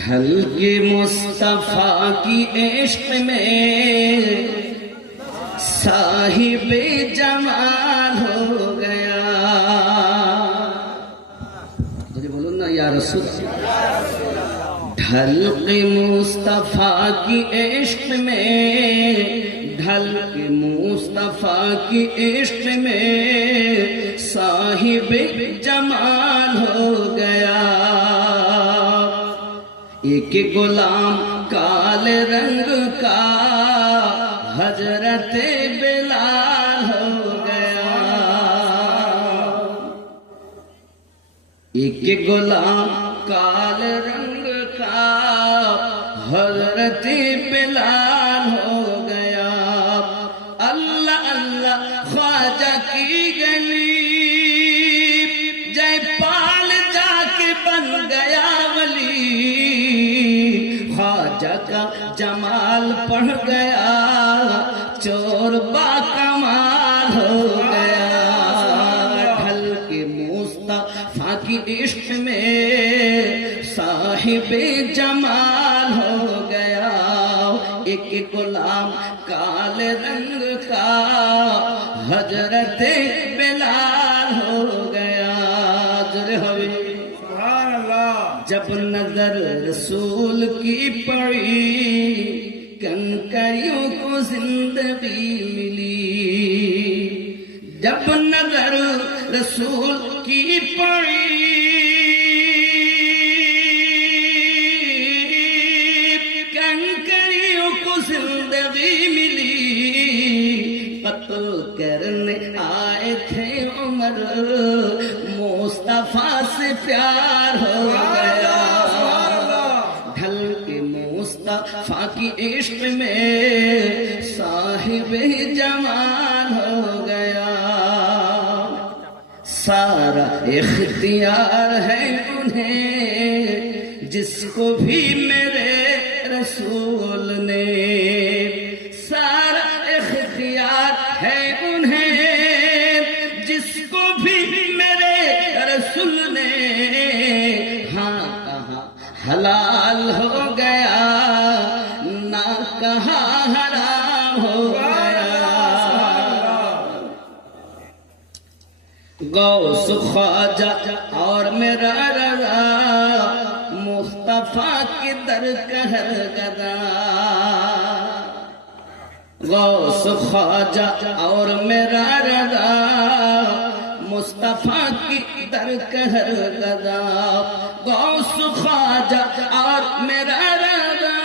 ڈھل کے مصطفیٰ کی عشق میں صاحب جمال ہو گیا. مجھے بولو نا یا رسول. ڈھل کے مصطفیٰ کی عشق میں، ڈھل کے مصطفیٰ کی عشق میں صاحب جمال ہو گیا. ایک غلام کالے رنگ کا حضرت بلال ہو گیا. ایک غلام کالے رنگ کا حضرت بلال ہو گیا. اللہ اللہ خواجہ کی گلی جے پال جا کے بن گیا ولی. خواجہ کا جمال پڑھ گیا چور با کمال ہو گیا. ڈھل کے مصطفیٰ کی عشق میں صاحب جمال ہو گیا. ایک غلام کالے رنگ کا حضرت بلال ہو گیا. سبحان اللہ. جب نظر رسول کی پڑی کنکریوں کو زندگی ملی. جب نظر رسول کی پڑی کنکریوں کو زندگی ملی. قتل کرنے آئے تھے عمر مصطفیٰ سے پیار ہو گیا. ڈھل کے مصطفیٰ کی عشق میں صاحب جمال ہو گیا. سارا اختیار ہے انہیں جس کو بھی میرے رسول نے. سارا اختیار ہے انہیں جس کو بھی میرے رسول نے. ہاں کہاں حلال ہو گیا نہ کہاں حرام ہو گیا. غوث خواجہ اور میرا رضا مصطفیٰ کی در کہر گدا. غوث خواجہ اور میرا رضا مصطفیٰ کی در کہر گدا. غوث خواجہ اور میرا رضا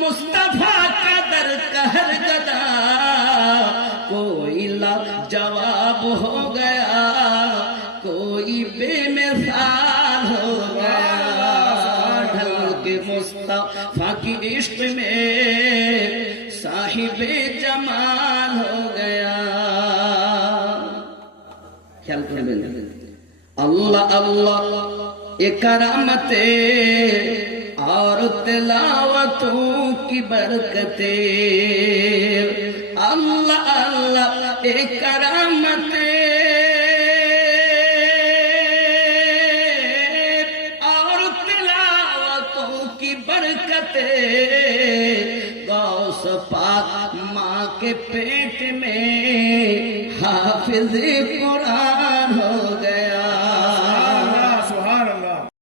مصطفیٰ کا در کہر گدا. کوئی لاجواب ہو گیا کوئی بے مثال ہو گیا. ڈھل کے مصطفیٰ کی عشق میں صاحب جمال ہو گیا. خیال کریں. اللہ اللہ ایک کرامتیں اور تلاوتوں کی برکتیں. اللہ اللہ ایک کرامتیں اور تلاوتوں کی برکتیں. غوث پاک ماں کے پیٹ میں حافظ قرآن